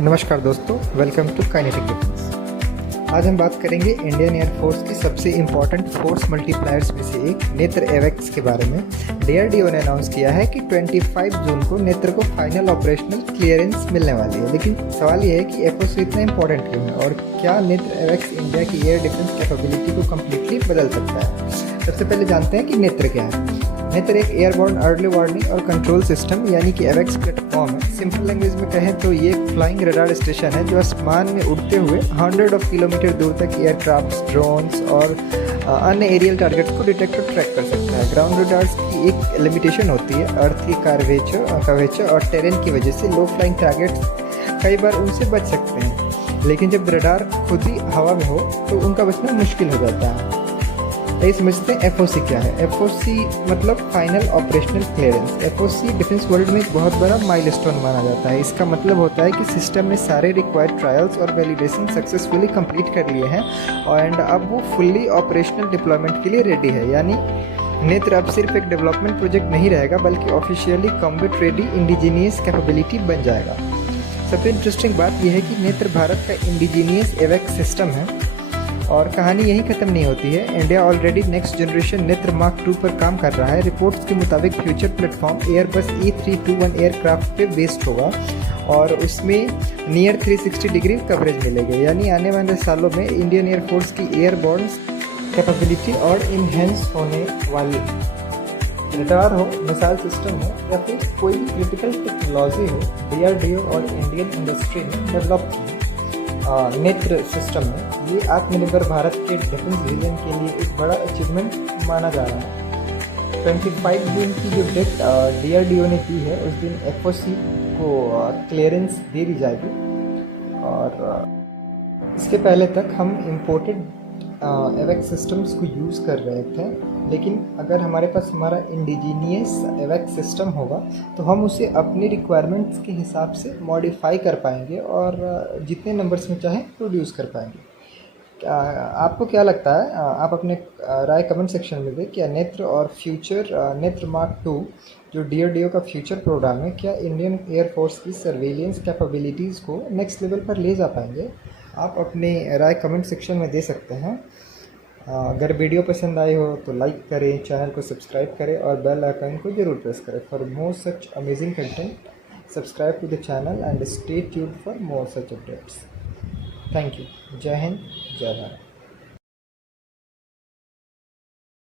नमस्कार दोस्तों, welcome to kinetic defence. आज हम बात करेंगे इंडियन एयरफोर्स की सबसे इम्पॉर्टेंट फोर्स मल्टीप्लायर्स में से एक नेत्र एवेक्स के बारे में। डीआरडीओ ने अनाउंस किया है कि 25 जून को नेत्र को फाइनल ऑपरेशनल क्लियरेंस मिलने वाली है। लेकिन सवाल यह है कि एफओसी इतना इंपॉर्टेंट क्यों है और क्या नेत्र एवेक्स इंडिया की एयर डिफेंस कैपेबिलिटी को कम्प्लीटली बदल सकता है। सबसे पहले जानते हैं कि नेत्र क्या है। नेत्र एक एयरबॉर्न अर्ली वार्निंग और कंट्रोल सिस्टम यानी कि एवेक्स प्लेटफॉर्म है। सिंपल लैंग्वेज में कहें तो ये एक फ्लाइंग रडार स्टेशन है जो आसमान में उड़ते हुए 100 किलोमीटर दूर तक एयरक्राफ्ट, ड्रोन्स और अन्य एरियल टारगेट्स को डिटेक्ट और ट्रैक कर सकता है। ग्राउंड रडार्स की एक लिमिटेशन होती है, अर्थ की कर्वेचर और टेरेन की वजह से लो फ्लाइंग टारगेट्स कई बार उनसे बच सकते हैं, लेकिन जब रडार खुद ही हवा में हो तो उनका बचना मुश्किल हो जाता है। ये समझते हैं एफओसी क्या है। एफओसी मतलब final operational clearance. FOC defence world में एक बहुत बड़ा माइलस्टोन माना जाता है। इसका मतलब होता है कि सिस्टम ने सारे रिक्वायर्ड ट्रायल्स और वैलिडेशन सक्सेसफुली कंप्लीट कर लिए हैं एंड अब वो फुल्ली ऑपरेशनल डिप्लॉयमेंट के लिए रेडी है। यानी नेत्र अब सिर्फ एक डेवलपमेंट प्रोजेक्ट नहीं रहेगा बल्कि officially combat ready indigenous capability बन जाएगा। सबसे इंटरेस्टिंग बात यह है कि नेत्र भारत का इंडिजीनियस एवेक्स सिस्टम है और कहानी यहीं ख़त्म नहीं होती है। इंडिया ऑलरेडी नेक्स्ट जनरेशन नेत्र मार्क 2 पर काम कर रहा है। रिपोर्ट्स के मुताबिक future platform Airbus E321 aircraft पे बेस्ड होगा और उसमें नियर 360 डिग्री कवरेज मिलेगी। यानी आने वाले सालों में इंडियन एयरफोर्स की एयरबॉर्न कैपेबिलिटी और इन्हेंस होने वाली है। रडार हो, मिसाइल सिस्टम हो या फिर कोई क्रिटिकल टेक्नोलॉजी हो, डीआरडीओ और इंडियन इंडस्ट्री ने डेवलप की नेत्र सिस्टम में। ये आत्मनिर्भर भारत के डिफेंस विजन के लिए एक बड़ा अचीवमेंट माना जा रहा है। 25 जून की जो डेट डीआरडीओ ने दी है उस दिन एफओसी को क्लियरेंस दे दी जाएगी और इसके पहले तक हम इम्पोर्टेड एवेक्स सिस्टम्स को यूज़ कर रहे थे, लेकिन अगर हमारे पास हमारा इंडिजीनियस एवेक्स सिस्टम होगा तो हम उसे अपनी रिक्वायरमेंट्स के हिसाब से मॉडिफाई कर पाएंगे और जितने नंबर्स में चाहें प्रोड्यूस कर पाएंगे। आपको क्या लगता है? आप अपने राय कमेंट सेक्शन में दें। क्या नेत्र और फ्यूचर नेत्र मार्क 2 जो डीआरडीओ का फ्यूचर प्रोग्राम है, क्या इंडियन एयरफोर्स की सर्वेलियंस कैपेबिलिटीज़ को नेक्स्ट लेवल पर ले जा पाएंगे? आप अपने राय कमेंट सेक्शन में दे सकते हैं। अगर वीडियो पसंद आई हो तो लाइक करें, चैनल को सब्सक्राइब करें और बेल आइकन को जरूर प्रेस करें। For more such amazing content subscribe to the channel and stay tuned for more such updates. Thank you. जय हिंद, जय भारत।